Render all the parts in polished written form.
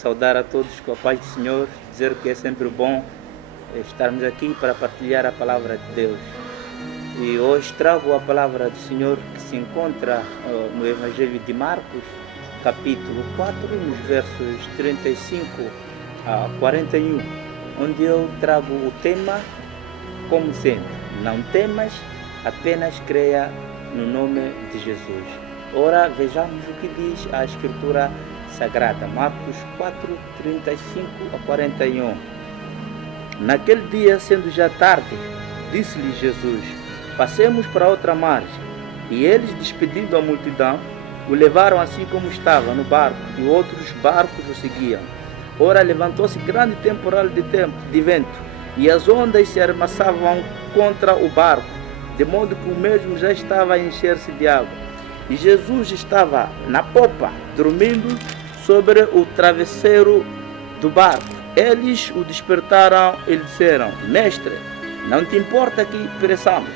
saudar a todos com a paz do Senhor, dizer que é sempre bom estarmos aqui para partilhar a palavra de Deus. E hoje trago a palavra do Senhor que se encontra no Evangelho de Marcos, capítulo 4, nos versos 35 a 41, onde eu trago o tema como sendo: não temas, apenas creia no nome de Jesus. Ora, vejamos o que diz a Escritura Sagrada, Marcos 4, 35 a 41. Naquele dia, sendo já tarde, disse-lhe Jesus: passemos para outra margem. E eles, despedindo a multidão, o levaram assim como estava no barco, e outros barcos o seguiam. Ora, levantou-se grande temporal de vento, e as ondas se arremessavam contra o barco, de modo que o mesmo já estava a encher-se de água. E Jesus estava na popa, dormindo sobre o travesseiro do barco. Eles o despertaram e lhe disseram: Mestre, não te importa que pereçamos?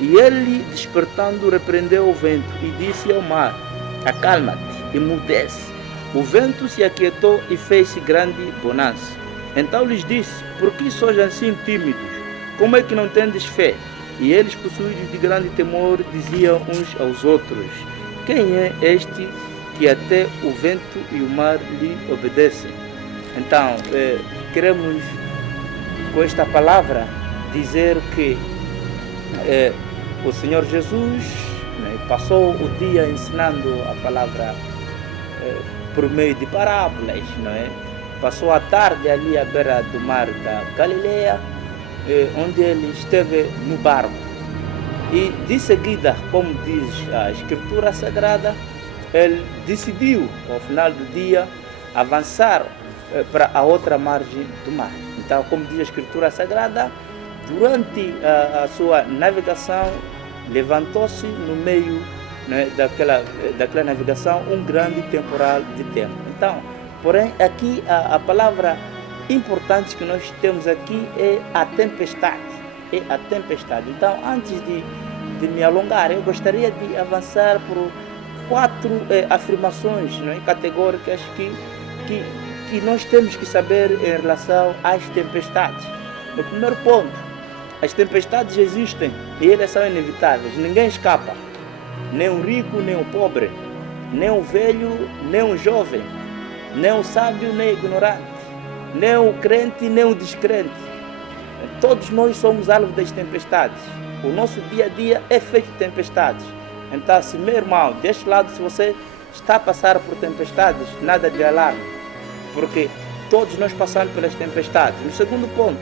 E ele, despertando, repreendeu o vento e disse ao mar: acalma-te, emudece. O vento se aquietou e fez-se grande bonança. Então lhes disse: por que sois assim tímidos? Como é que não tendes fé? E eles, possuídos de grande temor, diziam uns aos outros: quem é este que até o vento e o mar lhe obedecem? Então, queremos com esta palavra dizer que o Senhor Jesus passou o dia ensinando a palavra por meio de parábolas, não é? Passou a tarde ali à beira do mar da Galileia, onde ele esteve no barco. E de seguida, como diz a Escritura Sagrada, ele decidiu, ao final do dia, avançar para a outra margem do mar. Então, como diz a Escritura Sagrada, durante a sua navegação, levantou-se no meio, né, daquela navegação um grande temporal de tempo. Então, porém, aqui a palavra importante que nós temos aqui é a tempestade. É a tempestade. Então, antes de me alongar, eu gostaria de avançar por 4 afirmações, não é, categóricas que nós temos que saber em relação às tempestades. No primeiro ponto, as tempestades existem e elas são inevitáveis. Ninguém escapa, nem o rico, nem o pobre, nem o velho, nem o jovem, nem o sábio, nem o ignorante, nem o crente, nem o descrente. Todos nós somos alvo das tempestades. O nosso dia a dia é feito de tempestades. Então, se meu irmão, deste lado, se você está a passar por tempestades, nada de alarme, porque todos nós passamos pelas tempestades. No segundo ponto,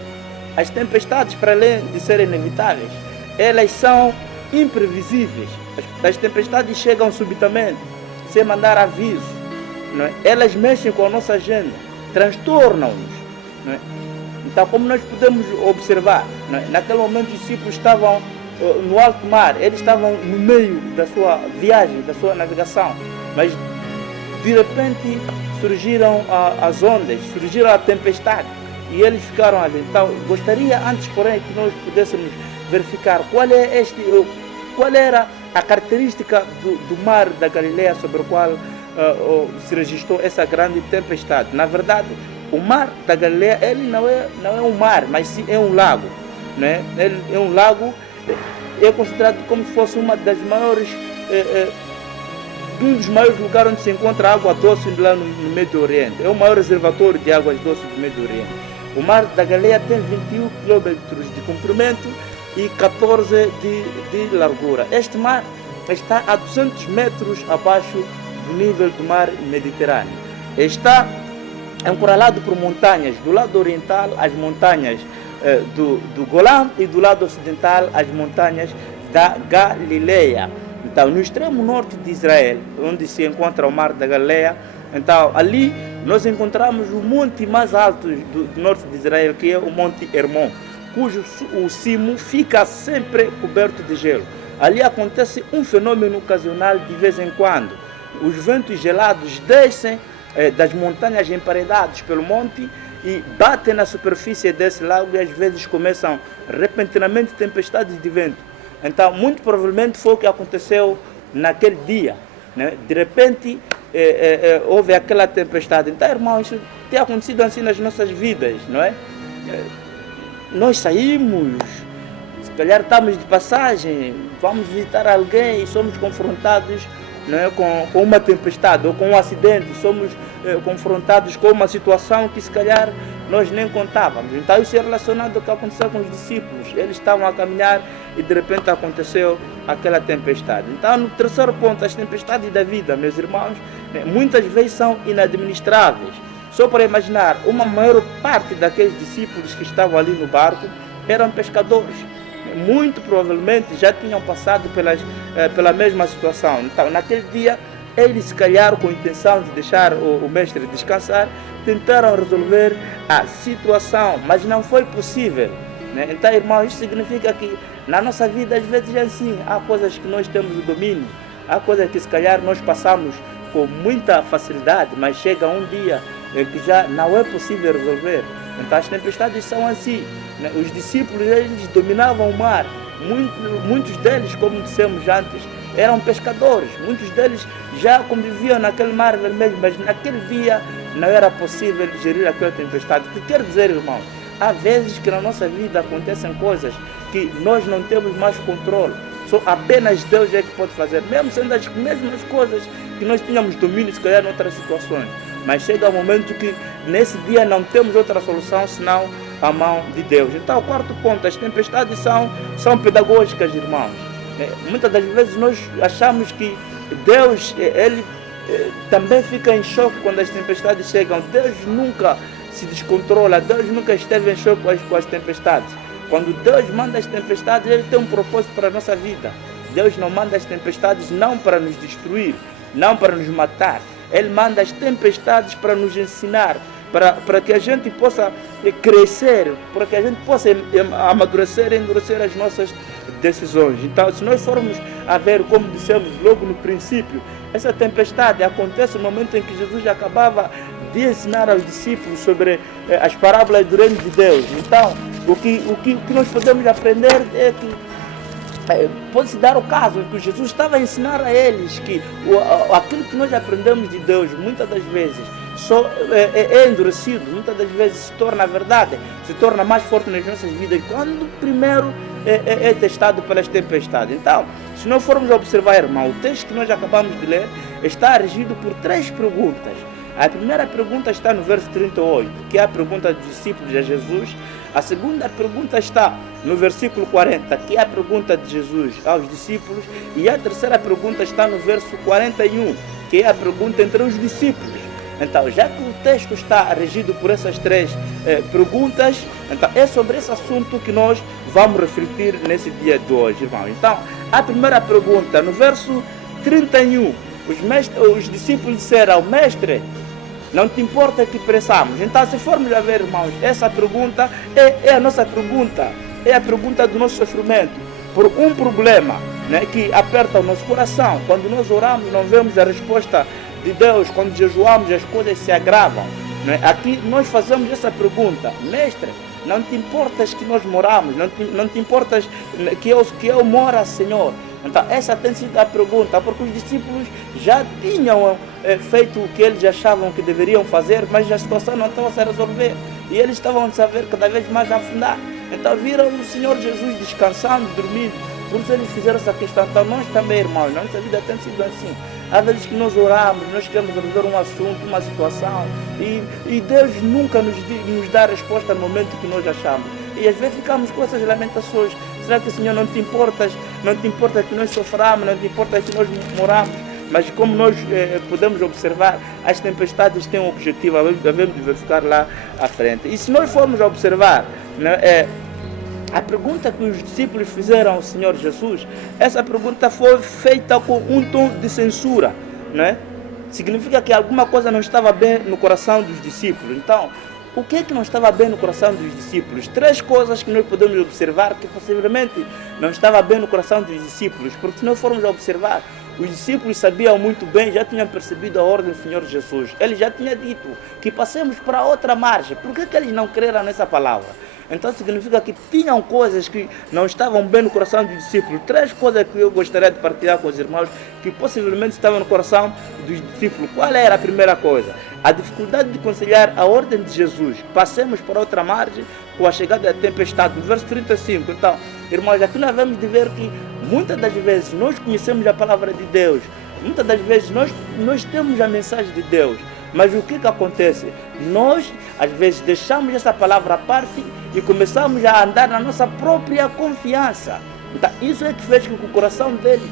as tempestades, para além de serem inevitáveis, elas são imprevisíveis. As tempestades chegam subitamente, sem mandar aviso, não é? Elas mexem com a nossa agenda, transtornam-nos, não é? Então, como nós podemos observar, não é? Naquele momento os discípulos estavam no alto mar, eles estavam no meio da sua viagem, da sua navegação, mas de repente surgiram as ondas, surgiram a tempestade e eles ficaram ali. Então, gostaria antes, porém, que nós pudéssemos verificar qual era a característica do mar da Galileia sobre o qual se registrou essa grande tempestade. Na verdade, o mar da Galileia, ele não é um mar, mas sim é um lago, né? Ele é um lago, é considerado como se fosse uma das maiores, um dos maiores lugares onde se encontra água doce lá no Médio Oriente. É o maior reservatório de águas doces do Médio Oriente. O mar da Galileia tem 21 quilômetros de comprimento e 14 de largura. Este mar está a 200 metros abaixo do nível do mar Mediterrâneo. Está encurralado por montanhas. Do lado oriental, as montanhas do Golã, e do lado ocidental, as montanhas da Galileia. Então, no extremo norte de Israel, onde se encontra o mar da Galileia, então ali nós encontramos o monte mais alto do norte de Israel, que é o Monte Hermon, cujo o cimo fica sempre coberto de gelo. Ali acontece um fenômeno ocasional de vez em quando. Os ventos gelados descem das montanhas emparedadas pelo monte e batem na superfície desse lago e às vezes começam repentinamente tempestades de vento. Então, muito provavelmente foi o que aconteceu naquele dia, né? De repente, houve aquela tempestade. Então, irmão, isso tem acontecido assim nas nossas vidas, não é? Nós saímos, se calhar estamos de passagem, vamos visitar alguém e somos confrontados, não é, com uma tempestade ou com um acidente, somos confrontados com uma situação que se calhar nós nem contávamos. Então isso é relacionado ao que aconteceu com os discípulos. Eles estavam a caminhar e de repente aconteceu aquela tempestade. Então no terceiro ponto, as tempestades da vida, meus irmãos, muitas vezes são inadministráveis. Só para imaginar, uma maior parte daqueles discípulos que estavam ali no barco eram pescadores. Muito provavelmente já tinham passado pela mesma situação. Então, naquele dia, eles, se calhar, com a intenção de deixar o mestre descansar, tentaram resolver a situação, mas não foi possível, né? Então, irmãos, isso significa que na nossa vida, às vezes, é assim. Há coisas que nós temos o domínio, há coisas que, se calhar, nós passamos com muita facilidade, mas chega um dia em que já não é possível resolver. Então, as tempestades são assim. Os discípulos, eles dominavam o mar. Muitos deles, como dissemos antes, eram pescadores. Muitos deles já conviviam naquele mar vermelho, mas naquele dia não era possível gerir aquela tempestade. O que quer dizer, irmãos? Há vezes que na nossa vida acontecem coisas que nós não temos mais controle. Só apenas Deus é que pode fazer, mesmo sendo as mesmas coisas que nós tínhamos domínio, se calhar, em outras situações. Mas chega um momento que nesse dia não temos outra solução senão a mão de Deus. Então, o quarto ponto, as tempestades são pedagógicas, irmãos. Muitas das vezes nós achamos que Deus, Ele também fica em choque quando as tempestades chegam. Deus nunca se descontrola, Deus nunca esteve em choque com as tempestades. Quando Deus manda as tempestades, Ele tem um propósito para a nossa vida. Deus não manda as tempestades não para nos destruir, não para nos matar. Ele manda as tempestades para nos ensinar, para que a gente possa crescer, para que a gente possa amadurecer e endurecer as nossas decisões. Então, se nós formos a ver, como dissemos logo no princípio, essa tempestade acontece no momento em que Jesus acabava de ensinar aos discípulos sobre as parábolas do reino de Deus. Então, o que nós podemos aprender é que pode-se dar o caso em que Jesus estava a ensinar a eles que aquilo que nós aprendemos de Deus, muitas das vezes, só é endurecido, muitas das vezes se torna verdade, se torna mais forte nas nossas vidas, quando primeiro é testado pelas tempestades. Então, se nós formos observar, irmão, o texto que nós acabamos de ler está regido por 3 perguntas. A primeira pergunta está no verso 38, que é a pergunta dos discípulos a Jesus. A segunda pergunta está no versículo 40, que é a pergunta de Jesus aos discípulos. E a terceira pergunta está no verso 41, que é a pergunta entre os discípulos. Então, já que o texto está regido por essas 3 perguntas, então é sobre esse assunto que nós vamos refletir nesse dia de hoje, irmão. Então, a primeira pergunta, no verso 31, os discípulos disseram ao mestre: não te importa que pereçamos. Então, se formos a ver, irmãos, essa pergunta é a nossa pergunta, é a pergunta do nosso sofrimento, por um problema, né, que aperta o nosso coração. Quando nós oramos, não vemos a resposta de Deus. Quando jejuamos, as coisas se agravam, né? Aqui nós fazemos essa pergunta: mestre, não te importas que nós moramos, não te importas que eu mora, Senhor? Então, essa tem sido a pergunta, porque os discípulos já tinham feito o que eles achavam que deveriam fazer, mas a situação não estava a se resolver. E eles estavam a saber cada vez mais afundar. Então, viram o Senhor Jesus descansando, dormindo. Por isso eles fizeram essa questão. Então, nós também, irmãos, nossa vida tem sido assim. Há vezes que nós oramos, nós queremos resolver um assunto, uma situação, e Deus nunca nos dá a resposta no momento que nós achamos. E às vezes ficamos com essas lamentações. Será que, Senhor, não te importa que nós soframos, não te importa que nós moramos? Mas como nós podemos observar, as tempestades têm um objetivo, devemos verificar lá à frente. E se nós formos observar, né, a pergunta que os discípulos fizeram ao Senhor Jesus, essa pergunta foi feita com um tom de censura, né? Significa que alguma coisa não estava bem no coração dos discípulos. Então, o que é que não estava bem no coração dos discípulos? 3 coisas que nós podemos observar que possivelmente não estava bem no coração dos discípulos. Porque se nós formos observar, os discípulos sabiam muito bem, já tinham percebido a ordem do Senhor Jesus. Ele já tinha dito que passemos para outra margem. Por que eles não creram nessa palavra? Então significa que tinham coisas que não estavam bem no coração dos discípulos. 3 coisas que eu gostaria de partilhar com os irmãos, que possivelmente estavam no coração dos discípulos, qual era a primeira coisa? A dificuldade de conciliar a ordem de Jesus. Passemos para outra margem com a chegada da tempestade. No verso 35, então, irmãos, aqui nós vamos de ver que muitas das vezes nós conhecemos a palavra de Deus, muitas das vezes nós temos a mensagem de Deus, mas o que acontece? Nós, às vezes, deixamos essa palavra à parte e começamos a andar na nossa própria confiança. Então, isso é que fez com que o coração deles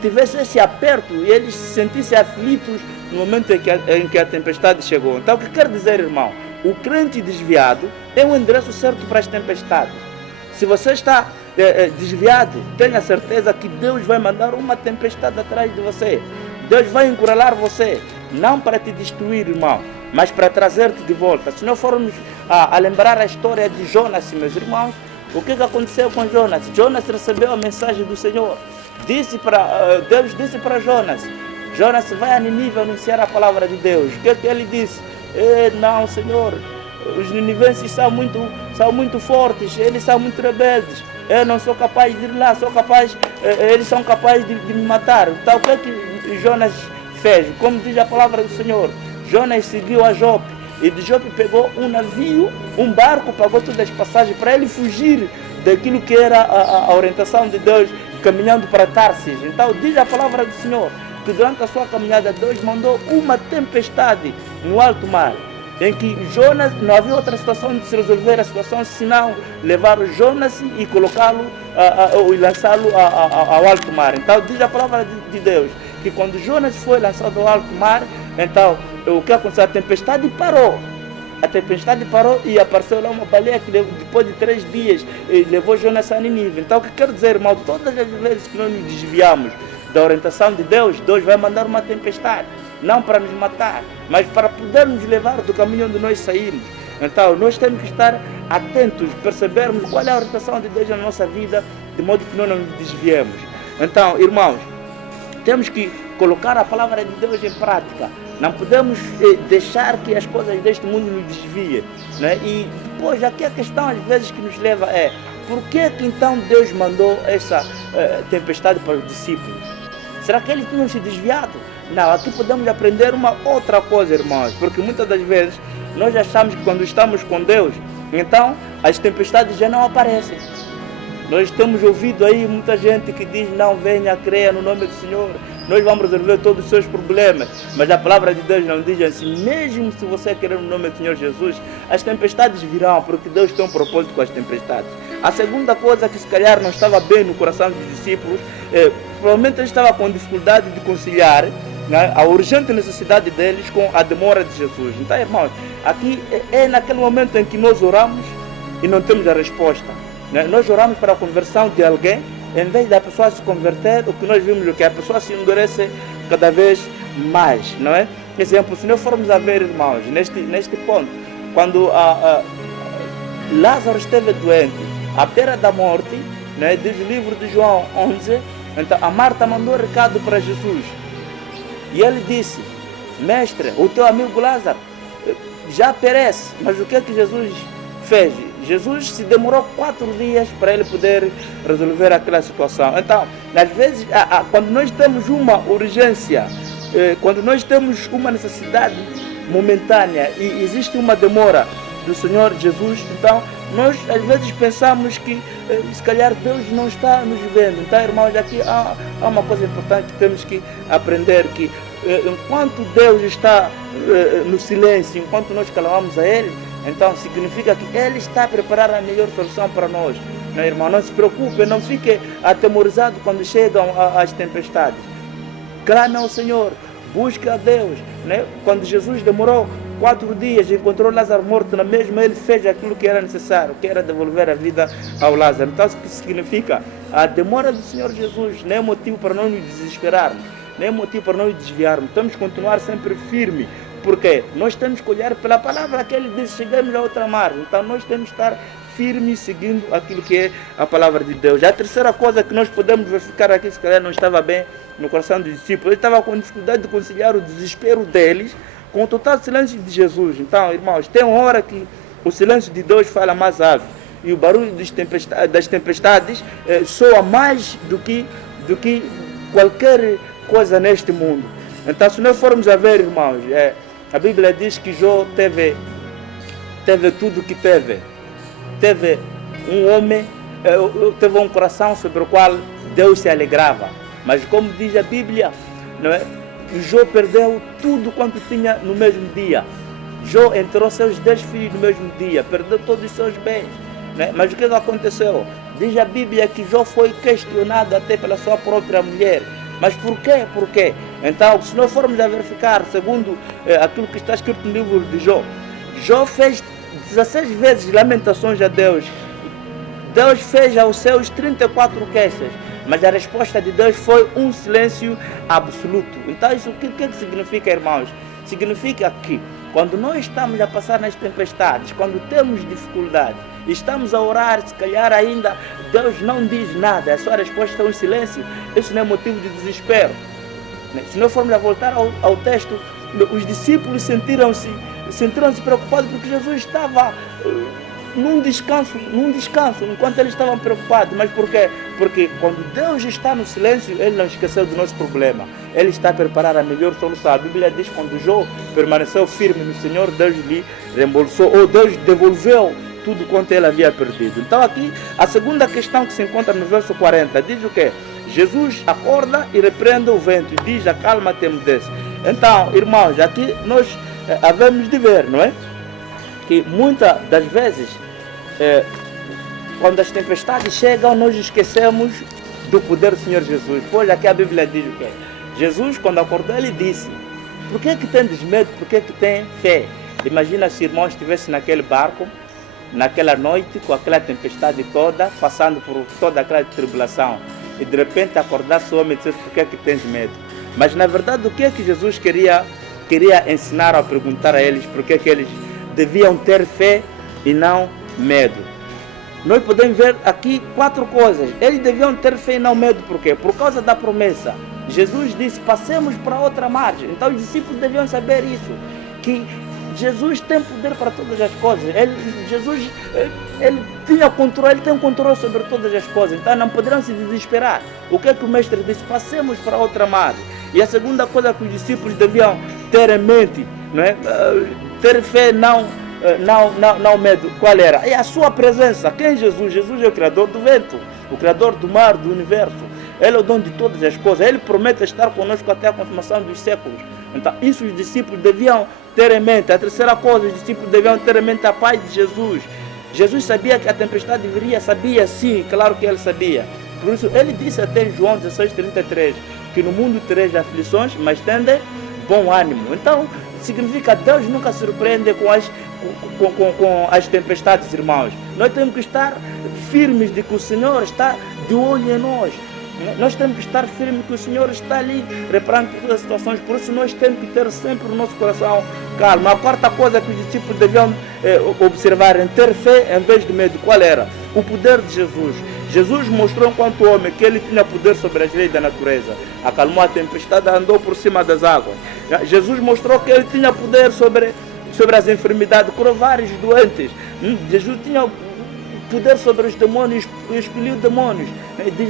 tivesse esse aperto e eles se sentissem aflitos no momento em que a tempestade chegou. Então, o que quer dizer, irmão? O crente desviado é o endereço certo para as tempestades. Se você está desviado, tenha certeza que Deus vai mandar uma tempestade atrás de você. Deus vai encurralar você, não para te destruir, irmão, mas para trazer-te de volta. Se nós formos a lembrar a história de Jonas, meus irmãos, o que aconteceu com Jonas? Jonas recebeu a mensagem do Senhor. Deus disse para Jonas: Jonas, vai a Nínive anunciar a palavra de Deus. O que ele disse? Não, Senhor, os ninivenses são muito fortes, eles são muito rebeldes. Eu não sou capaz de ir lá, eles são capazes de me matar. Então o que Jonas fez? Como diz a palavra do Senhor, Jonas seguiu a Jope, e de Jope pegou um navio, um barco, pagou todas as passagens para ele fugir daquilo que era a orientação de Deus, caminhando para Tarsis. Então diz a palavra do Senhor que durante a sua caminhada Deus mandou uma tempestade no alto mar, em que Jonas, não havia outra situação de se resolver a situação senão levar o Jonas e colocá-lo e lançá-lo ao alto mar. Então diz a palavra de Deus que quando Jonas foi lançado ao alto mar, então o que aconteceu? A tempestade parou. A tempestade parou e apareceu lá uma baleia que depois de 3 dias levou Jonas a Nínive. Então o que quero dizer, irmão? Todas as vezes que nós nos desviamos da orientação de Deus, Deus vai mandar uma tempestade. Não para nos matar, mas para poder nos levar do caminho onde nós saímos. Então nós temos que estar atentos, percebermos qual é a orientação de Deus na nossa vida, de modo que nós não nos desviemos. Então, irmãos, temos que colocar a palavra de Deus em prática. Não podemos deixar que as coisas deste mundo nos desviem, né? E depois, aqui a questão às vezes que nos leva é: por que então Deus mandou essa tempestade para os discípulos? Será que eles tinham se desviado? Não, aqui podemos aprender uma outra coisa, irmãos, porque muitas das vezes nós achamos que quando estamos com Deus, então as tempestades já não aparecem. Nós temos ouvido aí muita gente que diz: não, venha, creia no nome do Senhor, nós vamos resolver todos os seus problemas. Mas a palavra de Deus não diz assim. Mesmo se você querer no nome do Senhor Jesus, as tempestades virão, porque Deus tem um propósito com as tempestades. A segunda coisa que se calhar não estava bem no coração dos discípulos, provavelmente ele estava com dificuldade de conciliar, né, a urgente necessidade deles com a demora de Jesus. Então, irmãos, aqui é naquele momento em que nós oramos e não temos a resposta, né? Nós oramos para a conversão de alguém, em vez da pessoa se converter, o que nós vimos é que a pessoa se endurece cada vez mais, não é? Exemplo, se nós formos a ver, irmãos, neste ponto, quando Lázaro esteve doente, à beira da morte, né, diz o livro de João 11, então a Marta mandou recado para Jesus. E ele disse: mestre, o teu amigo Lázaro já perece. Mas o que é que Jesus fez? Jesus se demorou 4 dias para ele poder resolver aquela situação. Então, às vezes, quando nós temos uma urgência, quando nós temos uma necessidade momentânea e existe uma demora do Senhor Jesus, então nós às vezes pensamos que se calhar Deus não está nos vendo. Então, irmãos, aqui há uma coisa importante que temos que aprender, que enquanto Deus está no silêncio, enquanto nós clamamos a Ele, então significa que Ele está a preparar a melhor solução para nós. Não, irmão, não se preocupe, não fique atemorizado quando chegam as tempestades. Clame ao Senhor, busque a Deus, né? Quando Jesus demorou 4 dias, encontrou Lázaro morto na mesma, ele fez aquilo que era necessário, que era devolver a vida ao Lázaro. Então, isso que significa? A demora do Senhor Jesus não é motivo para não nos desesperarmos, não é motivo para não nos desviarmos. Temos que continuar sempre firme, porque nós temos que olhar pela palavra que Ele diz: chegamos a outra margem. Então, nós temos que estar firmes seguindo aquilo que é a palavra de Deus. A terceira coisa que nós podemos verificar aqui, se calhar não estava bem no coração dos discípulos, ele estava com dificuldade de conciliar o desespero deles com o total silêncio de Jesus. Então, irmãos, tem uma hora que o silêncio de Deus fala mais alto e o barulho das tempestades soa mais do que qualquer coisa neste mundo. Então, se nós formos a ver, irmãos, a Bíblia diz que Jó teve tudo que teve. Teve um homem, teve um coração sobre o qual Deus se alegrava. Mas como diz a Bíblia, não é? Jó perdeu tudo quanto tinha no mesmo dia. Jó enterrou seus 10 filhos no mesmo dia, perdeu todos os seus bens. Né? Mas o que aconteceu? Diz a Bíblia que Jó foi questionado até pela sua própria mulher. Mas por quê? Por quê? Então, se nós formos a verificar, segundo aquilo que está escrito no livro de Jó, Jó fez 16 vezes lamentações a Deus. Deus fez aos seus 34 queixas, mas a resposta de Deus foi um silêncio absoluto. Então, isso o que significa, irmãos? Significa que quando nós estamos a passar nas tempestades, quando temos dificuldade, estamos a orar, se calhar ainda Deus não diz nada, a sua resposta é um silêncio, isso não é motivo de desespero. Se nós formos a voltar ao texto, os discípulos sentiram-se preocupados porque Jesus estava num descanso, enquanto eles estavam preocupados. Mas por quê? Porque quando Deus está no silêncio, Ele não esqueceu do nosso problema. Ele está a preparar a melhor solução. A Bíblia diz que quando Jó permaneceu firme no Senhor, Deus lhe reembolsou, ou Deus devolveu tudo quanto ele havia perdido. Então aqui, a segunda questão que se encontra no verso 40, diz o quê? Jesus acorda e repreende o vento e diz: acalma-te, emudece. Então, irmãos, aqui nós havemos de ver, não é? Que muitas das vezes, quando as tempestades chegam, nós esquecemos do poder do Senhor Jesus. Pois aqui a Bíblia diz o quê? Jesus, quando acordou, ele disse: por que tendes medo? Por que tem fé? Imagina se o irmão estivesse naquele barco, naquela noite, com aquela tempestade toda, passando por toda aquela tribulação, e de repente acordasse o homem e dissesse: por que tens medo? Mas na verdade, o que é que Jesus queria ensinar ao perguntar a eles por que eles deviam ter fé e não medo? Nós podemos ver aqui 4 coisas. Eles deviam ter fé e não medo, por quê? Por causa da promessa. Jesus disse: passemos para outra margem. Então os discípulos deviam saber isso, que Jesus tem poder para todas as coisas. Jesus tinha controle, ele tem controle sobre todas as coisas. Então não poderiam se desesperar. O que é que o mestre disse? Passemos para outra margem. E a segunda coisa que os discípulos deviam ter em mente, não é? Ter fé, não medo. Qual era? É a sua presença. Quem é Jesus? Jesus é o Criador do vento, o Criador do mar, do universo. Ele é o dono de todas as coisas. Ele promete estar conosco até a consumação dos séculos. Então, isso os discípulos deviam ter em mente. A terceira coisa, os discípulos deviam ter em mente a paz de Jesus. Jesus sabia que a tempestade viria, sabia sim, claro que ele sabia. Por isso, ele disse até em João 16:33, que no mundo tereis aflições, mas tende bom ânimo. Então, significa que Deus nunca se surpreende com as tempestades, irmãos. Nós temos que estar firmes de que o Senhor está de olho em nós. Nós temos que estar firmes que o Senhor está ali reparando todas as situações. Por isso nós temos que ter sempre o nosso coração calmo. A quarta coisa que os discípulos deviam observar em ter fé em vez de medo, qual era? O poder de Jesus. Jesus mostrou enquanto homem que ele tinha poder sobre as leis da natureza. Acalmou a tempestade, andou por cima das águas. Jesus mostrou que ele tinha poder sobre as enfermidades, curou vários doentes. Jesus tinha poder sobre os demônios, expeliu demônios. Diz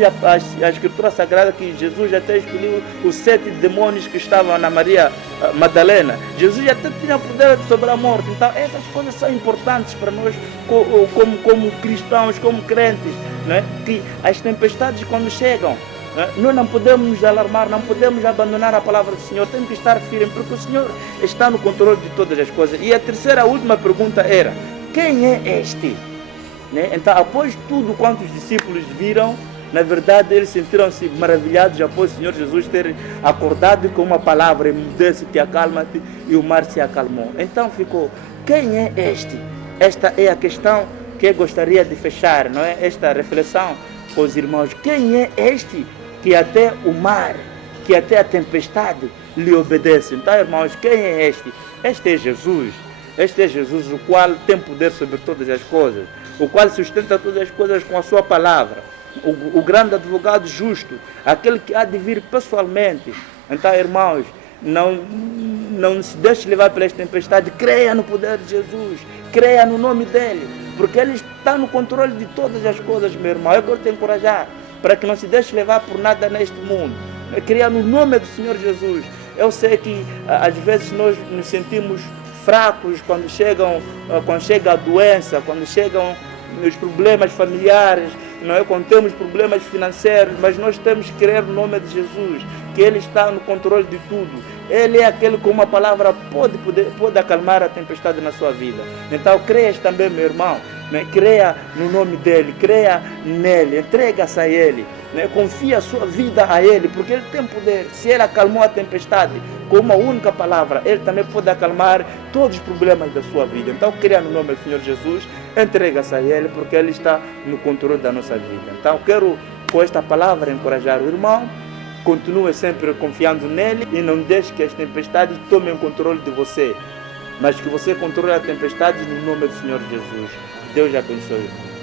a Escritura Sagrada que Jesus até expeliu os 7 demônios que estavam na Maria Madalena. Jesus até tinha poder sobre a morte. Então essas coisas são importantes para nós como cristãos, como crentes, né? Que as tempestades quando chegam, nós não podemos nos alarmar, não podemos abandonar a palavra do Senhor, temos que estar firmes, porque o Senhor está no controle de todas as coisas. E a terceira, a última pergunta era: quem é este? Então, após tudo quanto os discípulos viram, na verdade eles sentiram-se maravilhados após o Senhor Jesus ter acordado com uma palavra: emudece-te, acalma-te, e o mar se acalmou. Então ficou: quem é este? Esta é a questão que eu gostaria de fechar, não é? Esta reflexão com os irmãos. Quem é este que até o mar, que até a tempestade lhe obedece? Então, irmãos, quem é este? Este é Jesus. Este é Jesus, o qual tem poder sobre todas as coisas, o qual sustenta todas as coisas com a sua palavra, o grande advogado justo, aquele que há de vir pessoalmente. Então, irmãos, não se deixe levar pelas tempestades, creia no poder de Jesus, creia no nome dele, porque ele está no controle de todas as coisas, meu irmão. Eu quero te encorajar para que não se deixe levar por nada neste mundo. Creia no nome do Senhor Jesus. Eu sei que às vezes nós nos sentimos fracos quando chega a doença, quando chegam os problemas familiares, não é? Quando temos problemas financeiros, mas nós temos que crer no nome de Jesus, que Ele está no controle de tudo. Ele é aquele que com uma palavra pode acalmar a tempestade na sua vida. Então creias também, meu irmão, né? Creia no nome dEle, creia nele, entrega-se a Ele, né? Confia a sua vida a Ele, porque Ele tem poder. Se Ele acalmou a tempestade com uma única palavra, Ele também pode acalmar todos os problemas da sua vida. Então creia no nome do Senhor Jesus, entrega-se a Ele, porque Ele está no controle da nossa vida. Então quero com esta palavra encorajar o irmão. Continue sempre confiando nele e não deixe que as tempestades tomem o controle de você, mas que você controle a tempestade no nome do Senhor Jesus. Deus abençoe.